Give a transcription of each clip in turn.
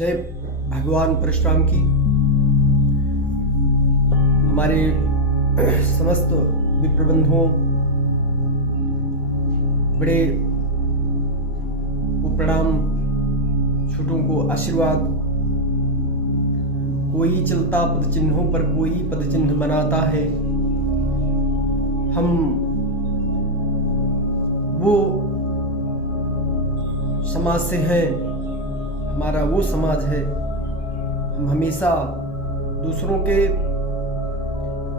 जय भगवान परशुराम की। हमारे समस्त विप्र बंधुओं, बड़े को प्रणाम, छोटों को आशीर्वाद। कोई चलता पद चिन्हों पर, कोई पद चिन्ह बनाता है। हम वो समाज से हैं, हमारा वो समाज है। हम हमेशा दूसरों के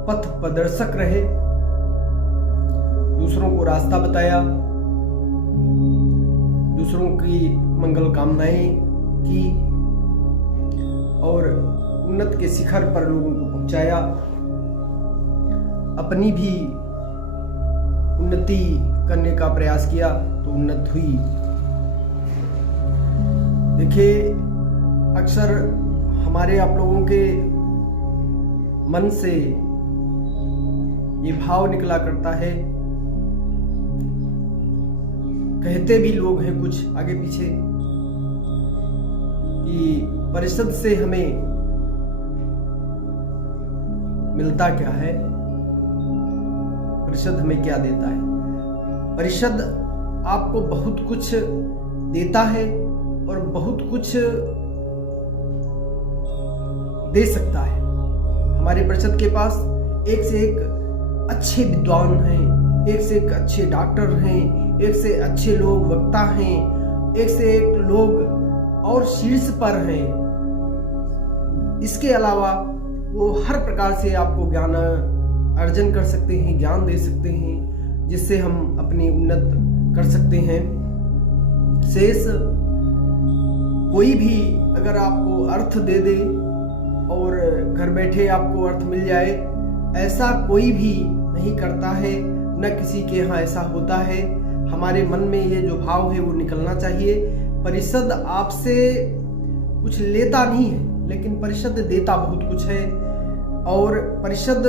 पथ प्रदर्शक रहे, दूसरों को रास्ता बताया, दूसरों की मंगल कामनाएं की और उन्नत के शिखर पर लोगों को पहुंचाया। अपनी भी उन्नति करने का प्रयास किया तो उन्नत हुई। देखिए, अक्सर हमारे आप लोगों के मन से ये भाव निकला करता है, कहते भी लोग हैं कुछ आगे पीछे कि परिषद से हमें मिलता क्या है, परिषद हमें क्या देता है। परिषद आपको बहुत कुछ देता है और बहुत कुछ दे सकता है। हमारे परिषद के पास एक से एक अच्छे विद्वान हैं, एक से एक अच्छे डॉक्टर हैं, एक से अच्छे लोग वक्ता हैं, एक से एक लोग और शीर्ष पर हैं। इसके अलावा वो हर प्रकार से आपको ज्ञान अर्जन कर सकते हैं, ज्ञान दे सकते हैं, जिससे हम अपनी उन्नत कर सकते हैं। शेष कोई भी अगर आपको अर्थ दे दे और घर बैठे आपको अर्थ मिल जाए, ऐसा कोई भी नहीं करता है, न किसी के यहाँ ऐसा होता है। हमारे मन में ये जो भाव है वो निकलना चाहिए। परिषद आपसे कुछ लेता नहीं है, लेकिन परिषद देता बहुत कुछ है। और परिषद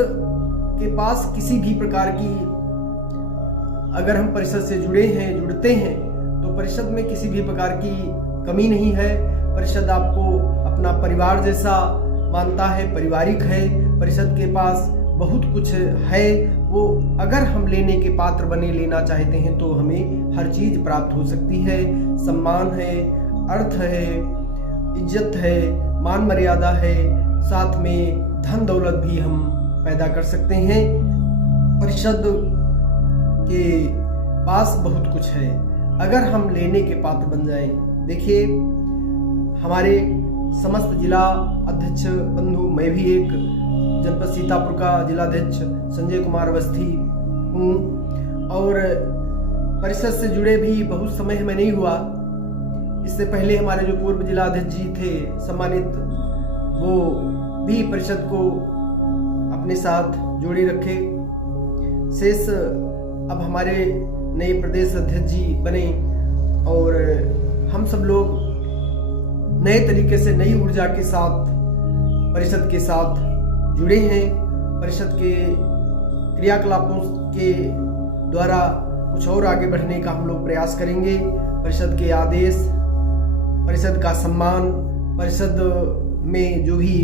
के पास किसी भी प्रकार की, अगर हम परिषद से जुड़ते हैं तो परिषद में किसी भी प्रकार की कमी नहीं है। परिषद आपको अपना परिवार जैसा मानता है, पारिवारिक है। परिषद के पास बहुत कुछ है, वो अगर हम लेने के पात्र बने, लेना चाहते हैं तो हमें हर चीज प्राप्त हो सकती है। सम्मान है, अर्थ है, इज्जत है, मान मर्यादा है, साथ में धन दौलत भी हम पैदा कर सकते हैं। परिषद के पास बहुत कुछ है अगर हम लेने के पात्र बन जाएं। देखिए, हमारे समस्त जिला अध्यक्ष बंधु, मैं भी एक जनपद सीतापुर का जिलाध्यक्ष संजय कुमार अवस्थी हूँ और परिषद से जुड़े भी बहुत समय हमें नहीं हुआ। इससे पहले हमारे जो पूर्व जिलाध्यक्ष जी थे सम्मानित, वो भी परिषद को अपने साथ जोड़े रखे। शेष अब हमारे नए प्रदेश अध्यक्ष जी बने और हम सब लोग नए तरीके से, नई ऊर्जा के साथ परिषद के साथ जुड़े हैं। परिषद के क्रियाकलापों के द्वारा कुछ और आगे बढ़ने का हम लोग प्रयास करेंगे। परिषद के आदेश, परिषद का सम्मान, परिषद में जो भी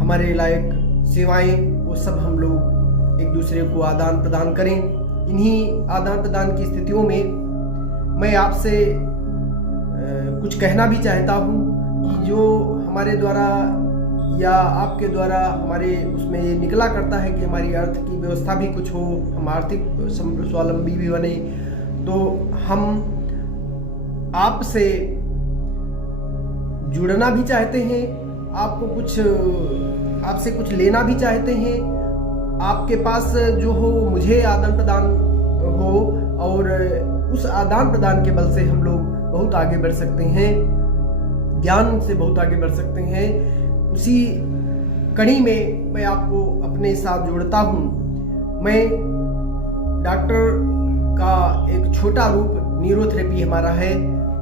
हमारे लायक सेवाएं, वो सब हम लोग एक दूसरे को आदान प्रदान करें। इन्हीं आदान प्रदान की स्थितियों में मैं आपसे कुछ कहना भी चाहता हूँ कि जो हमारे द्वारा या आपके द्वारा हमारे उसमें ये निकला करता है कि हमारी अर्थ की व्यवस्था भी कुछ हो, हम आर्थिक स्वावलंबी भी बने, तो हम आपसे जुड़ना भी चाहते हैं, आपसे कुछ लेना भी चाहते हैं। आपके पास जो हो मुझे आदान प्रदान हो और उस आदान प्रदान के बल से हम लोग बहुत आगे बढ़ सकते हैं, ज्ञान से बहुत आगे बढ़ सकते हैं। उसी कड़ी में मैं आपको अपने साथ जोड़ता हूँ। मैं डॉक्टर का एक छोटा रूप न्यूरोथेरेपी हमारा है,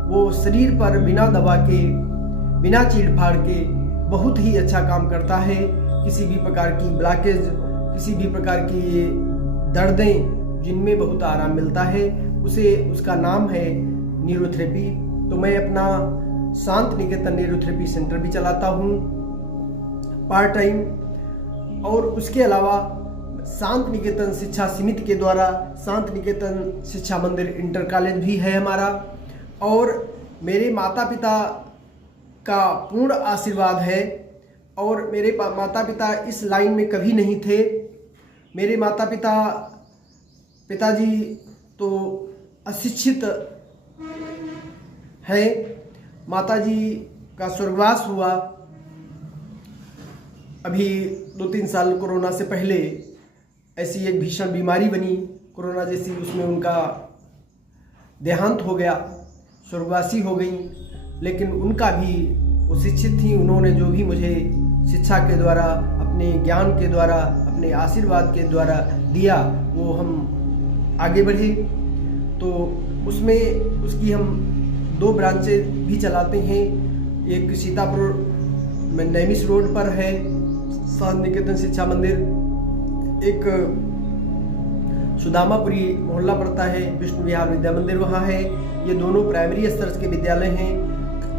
वो शरीर पर बिना दवा के, बिना चीड़-फाड़ के बहुत ही अच्छा काम करता है। किसी भी प्रकार की ब्लॉकेज, किसी भी प्रकार की दर्दें जिनमें बहुत आराम मिलता है, उसका नाम है न्यूरोथेरेपी। तो मैं अपना शांत निकेतन न्यूरोथेरेपी सेंटर भी चलाता हूँ पार्ट टाइम। और उसके अलावा शांत निकेतन शिक्षा समिति के द्वारा शांत निकेतन शिक्षा मंदिर इंटर कॉलेज भी है हमारा। और मेरे माता पिता का पूर्ण आशीर्वाद है। और मेरे माता पिता इस लाइन में कभी नहीं थे। मेरे पिताजी तो अशिक्षित है। माताजी का स्वर्गवास हुआ अभी 2-3 साल कोरोना से पहले। ऐसी एक भीषण बीमारी बनी कोरोना जैसी, उसमें उनका देहांत हो गया, स्वर्गवासी हो गई। लेकिन उनका भी वो शिक्षित थी, उन्होंने जो भी मुझे शिक्षा के द्वारा, अपने ज्ञान के द्वारा, अपने आशीर्वाद के द्वारा दिया, वो हम आगे बढ़े। तो उसमें उसकी हम 2 ब्रांचेज भी चलाते हैं। एक सीतापुर में नैमिष रोड पर है शांत निकेतन शिक्षा मंदिर, एक सुदामापुरी मोहल्ला पड़ता है, विष्णु विहार विद्या मंदिर वहाँ है। ये दोनों प्राइमरी स्तर के विद्यालय हैं।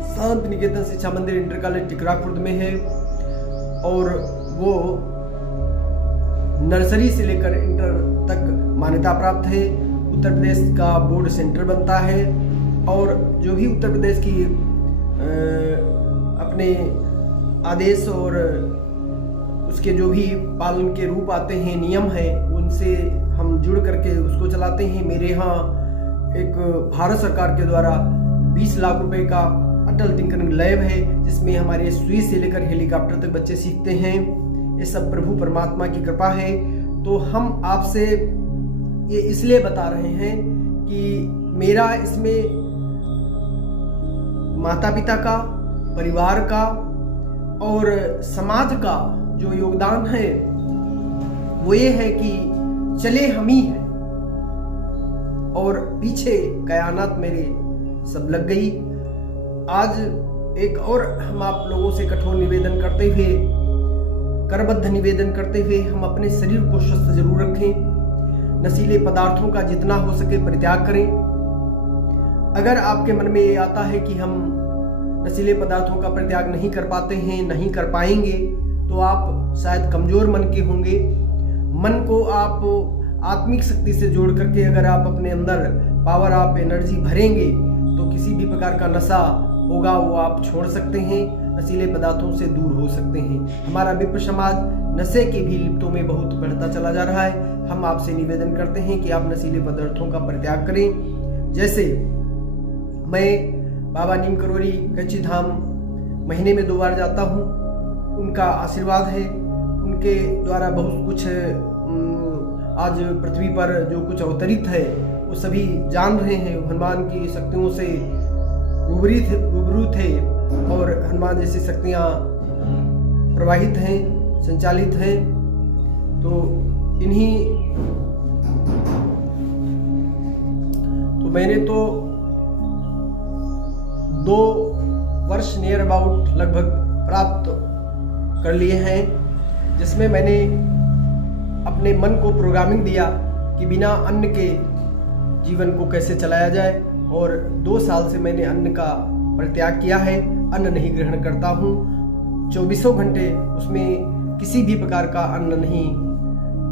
शांत निकेतन शिक्षा मंदिर इंटर कॉलेज टिकरा खुर्द में है और वो नर्सरी से लेकर इंटर तक मान्यता प्राप्त है। उत्तर प्रदेश का बोर्ड सेंटर बनता है और जो भी उत्तर प्रदेश की अपने आदेश और उसके जो भी पालन के रूप आते हैं, नियम हैं, उनसे हम जुड़ करके उसको चलाते हैं। मेरे यहाँ एक भारत सरकार के द्वारा 20 लाख रुपए का अटल टिंकरिंग लैब है, जिसमें हमारे सुई से लेकर हेलीकॉप्टर तक बच्चे सीखते हैं। ये सब प्रभु परमात्मा की कृपा है। तो हम आपसे ये इसलिए बता रहे हैं कि मेरा इसमें माता पिता का, परिवार का और समाज का जो योगदान है वो ये है कि चले हम ही हैं और पीछे कयानात मेरे सब लग गई। आज एक और हम आप लोगों से कठोर निवेदन करते हुए, करबद्ध निवेदन करते हुए, हम अपने शरीर को स्वस्थ जरूर रखें। नशीले पदार्थों का जितना हो सके परित्याग करें। अगर आपके मन में ये आता है कि हम नशीले पदार्थों का परित्याग नहीं कर पाते हैं, नहीं कर पाएंगे, तो आप शायद कमजोर मन के होंगे। मन को आप आत्मिक शक्ति से जोड़ करके अगर आप अपने अंदर पावर ऑफ एनर्जी भरेंगे तो किसी भी प्रकार का नशा होगा वो आप छोड़ सकते हैं, नशीले पदार्थों से दूर हो सकते हैं। हमारा विप्र समाज नशे के भी लिप्तों में बहुत बढ़ता चला जा रहा है। हम आपसे निवेदन करते हैं कि आप नशीले पदार्थों का परित्याग करें। जैसे मैं बाबा नीम करोली कच्ची धाम महीने में 2 बार जाता हूँ, उनका आशीर्वाद है, उनके द्वारा बहुत कुछ आज पृथ्वी पर जो कुछ अवतरित है वो सभी जान रहे हैं। हनुमान की शक्तियों से रूबरू थे और हनुमान जैसी शक्तियाँ प्रवाहित हैं, संचालित हैं। तो मैंने तो 2 वर्ष नियर अबाउट लगभग प्राप्त कर लिए हैं, जिसमें मैंने अपने मन को प्रोग्रामिंग दिया कि बिना अन्न के जीवन को कैसे चलाया जाए। और 2 साल से मैंने अन्न का परित्याग किया है, अन्न नहीं ग्रहण करता हूँ। 24 घंटे उसमें किसी भी प्रकार का अन्न नहीं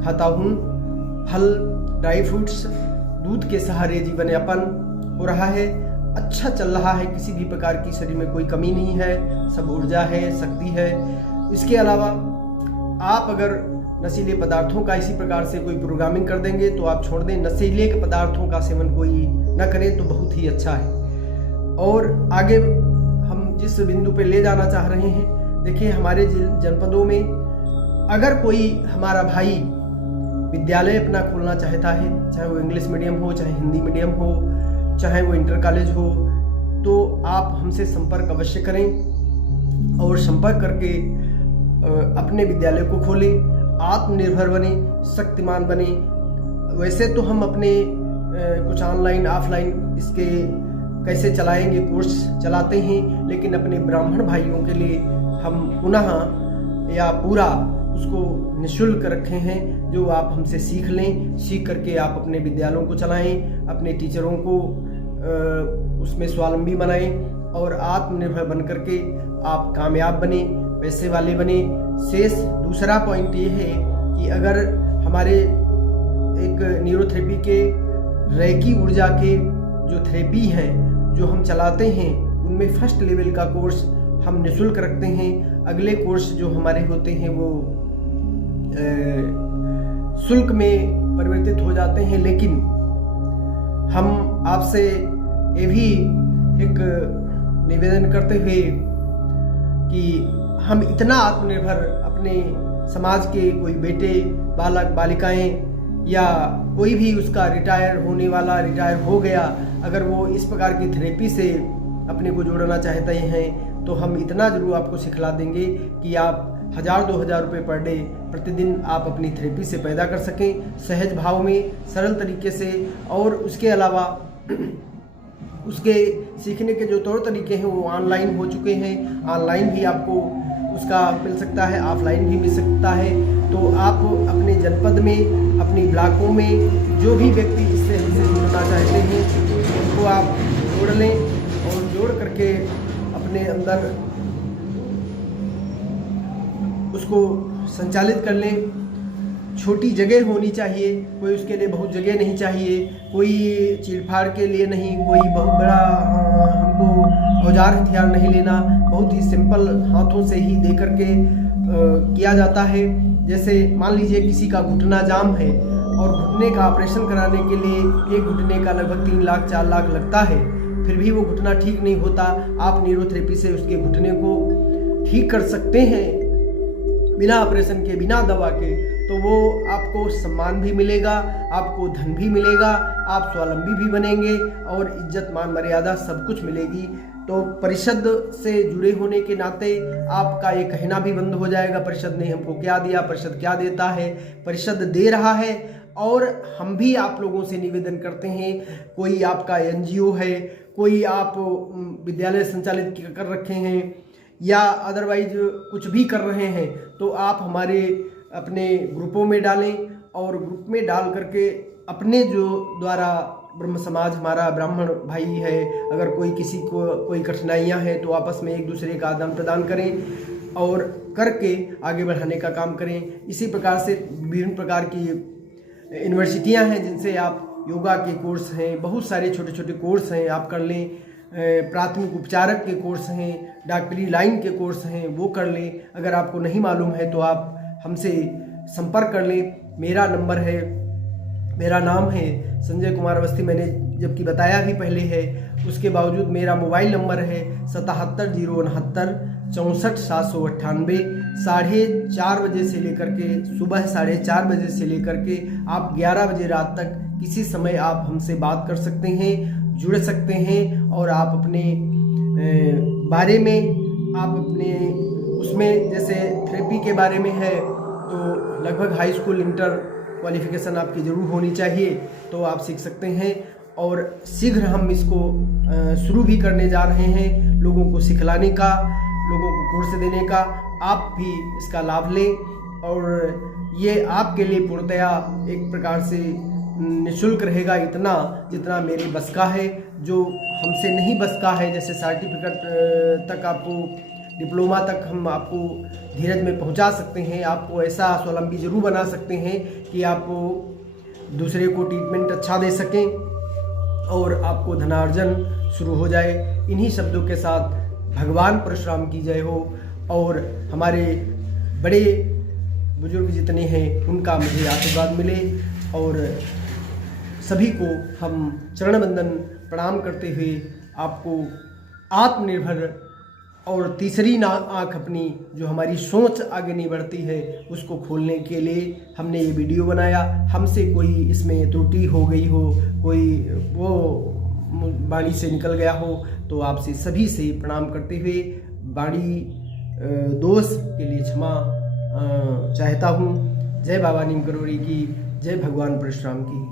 खाता हूँ। फल, ड्राई फ्रूट्स, दूध के सहारे जीवन यापन हो रहा है, अच्छा चल रहा है। किसी भी प्रकार की शरीर में कोई कमी नहीं है, सब ऊर्जा है, शक्ति है। इसके अलावा आप अगर नशीले पदार्थों का इसी प्रकार से कोई प्रोग्रामिंग कर देंगे तो आप छोड़ दें। नशीले पदार्थों का सेवन कोई न करे तो बहुत ही अच्छा है। और आगे हम जिस बिंदु पे ले जाना चाह रहे हैं, देखिए हमारे जनपदों में अगर कोई हमारा भाई विद्यालय अपना खोलना चाहता है, चाहे वो इंग्लिश मीडियम हो, चाहे हिंदी मीडियम हो, चाहे वो इंटर कॉलेज हो, तो आप हमसे संपर्क अवश्य करें और संपर्क करके अपने विद्यालय को खोलें, आत्मनिर्भर बने, शक्तिमान बने। वैसे तो हम अपने कुछ ऑनलाइन ऑफलाइन इसके कैसे चलाएंगे कोर्स चलाते हैं, लेकिन अपने ब्राह्मण भाइयों के लिए हम पुनः या पूरा उसको निःशुल्क रखे हैं, जो आप हमसे सीख लें। सीख करके आप अपने विद्यालयों को चलाएं, अपने टीचरों को उसमें स्वावलंबी बनाएं और आत्मनिर्भर बन करके आप कामयाब बने, पैसे वाले बने। शेष दूसरा पॉइंट ये है कि अगर हमारे एक न्यूरोथेरेपी के रेकी ऊर्जा के जो थेरेपी हैं जो हम चलाते हैं, उनमें फर्स्ट लेवल का कोर्स हम निःशुल्क रखते हैं। अगले कोर्स जो हमारे होते हैं वो शुल्क में परिवर्तित हो जाते हैं। लेकिन हम आपसे ये भी एक निवेदन करते हुए कि हम इतना आत्मनिर्भर अपने समाज के कोई बेटे, बालक, बालिकाएं या कोई भी उसका रिटायर होने वाला रिटायर हो गया, अगर वो इस प्रकार की थेरेपी से अपने को जोड़ना चाहते हैं तो हम इतना ज़रूर आपको सिखला देंगे कि आप 1000-2000 रुपये पर डे प्रतिदिन आप अपनी थेरेपी से पैदा कर सकें, सहज भाव में, सरल तरीके से। और उसके अलावा उसके सीखने के जो तौर तरीके हैं वो ऑनलाइन हो चुके हैं। ऑनलाइन भी आपको उसका मिल सकता है, ऑफलाइन भी मिल सकता है। तो आप अपने जनपद में, अपनी ब्लॉकों में जो भी व्यक्ति इससे हमसे जुड़ना चाहते हैं उनको आप जोड़ लें और जोड़ करके अपने अंदर उसको संचालित कर लें। छोटी जगह होनी चाहिए, कोई उसके लिए बहुत जगह नहीं चाहिए, कोई चीरफाड़ के लिए नहीं, कोई बहुत बड़ा हमको औजार हथियार नहीं लेना, बहुत ही सिंपल हाथों से ही दे करके किया जाता है। जैसे मान लीजिए किसी का घुटना जाम है और घुटने का ऑपरेशन कराने के लिए एक घुटने का लगभग 3 लाख 4 लाख लगता है, फिर भी वो घुटना ठीक नहीं होता। आप न्यूरोथेरेपी से उसके घुटने को ठीक कर सकते हैं बिना ऑपरेशन के, बिना दवा के। तो वो आपको सम्मान भी मिलेगा, आपको धन भी मिलेगा, आप स्वावलंबी भी बनेंगे और इज्जत, मान, मर्यादा सब कुछ मिलेगी। तो परिषद से जुड़े होने के नाते आपका ये कहना भी बंद हो जाएगा परिषद ने हमको क्या दिया, परिषद क्या देता है। परिषद दे रहा है और हम भी आप लोगों से निवेदन करते हैं, कोई आपका एनजीओ है, कोई आप विद्यालय संचालित कर रखे हैं या अदरवाइज कुछ भी कर रहे हैं, तो आप हमारे अपने ग्रुपों में डालें और ग्रुप में डाल करके अपने जो द्वारा ब्रह्म समाज हमारा ब्राह्मण भाई है, अगर कोई किसी को कोई कठिनाइयाँ हैं तो आपस में एक दूसरे का आदान प्रदान करें और करके आगे बढ़ाने का काम करें। इसी प्रकार से विभिन्न प्रकार की यूनिवर्सिटियाँ हैं जिनसे आप योगा के कोर्स हैं, बहुत सारे छोटे छोटे कोर्स हैं, आप कर लें। प्राथमिक उपचारक के कोर्स हैं, डॉक्टरी लाइन के कोर्स हैं, वो कर लें। अगर आपको नहीं मालूम है तो आप हमसे संपर्क कर लें। मेरा नाम है संजय कुमार अवस्थी, मैंने जबकि बताया भी पहले है, उसके बावजूद मेरा मोबाइल नंबर है 77 069 64 798। 4:30 बजे से लेकर के सुबह 4:30 बजे से लेकर के आप 11 बजे रात तक किसी समय आप हमसे बात कर सकते हैं, जुड़ सकते हैं। और आप अपने बारे में, आप अपने उसमें जैसे थेरेपी के बारे में है तो लगभग हाई स्कूल इंटर क्वालिफिकेशन आपकी ज़रूर होनी चाहिए, तो आप सीख सकते हैं। और शीघ्र हम इसको शुरू भी करने जा रहे हैं, लोगों को सिखलाने का, लोगों को कोर्स देने का। आप भी इसका लाभ लें और ये आपके लिए पूर्णतया एक प्रकार से निःशुल्क रहेगा, इतना जितना मेरे बस का है। जो हमसे नहीं बस का है, जैसे सर्टिफिकेट तक आपको, डिप्लोमा तक हम आपको धीरज में पहुंचा सकते हैं, आपको ऐसा स्वावलंबी जरूर बना सकते हैं कि आप दूसरे को ट्रीटमेंट अच्छा दे सकें और आपको धनार्जन शुरू हो जाए। इन्हीं शब्दों के साथ भगवान परशुराम की जय हो और हमारे बड़े बुजुर्ग जितने हैं उनका मुझे आशीर्वाद मिले। और सभी को हम चरण वंदन प्रणाम करते हुए आपको आत्मनिर्भर और तीसरी आँख अपनी जो हमारी सोच आगे नहीं बढ़ती है उसको खोलने के लिए हमने ये वीडियो बनाया। हमसे कोई इसमें त्रुटि हो गई हो, कोई वो वाणी से निकल गया हो, तो आपसे सभी से प्रणाम करते हुए वाणी दोष के लिए क्षमा चाहता हूँ। जय बाबा नीम करोड़ी की, जय भगवान परशुराम की।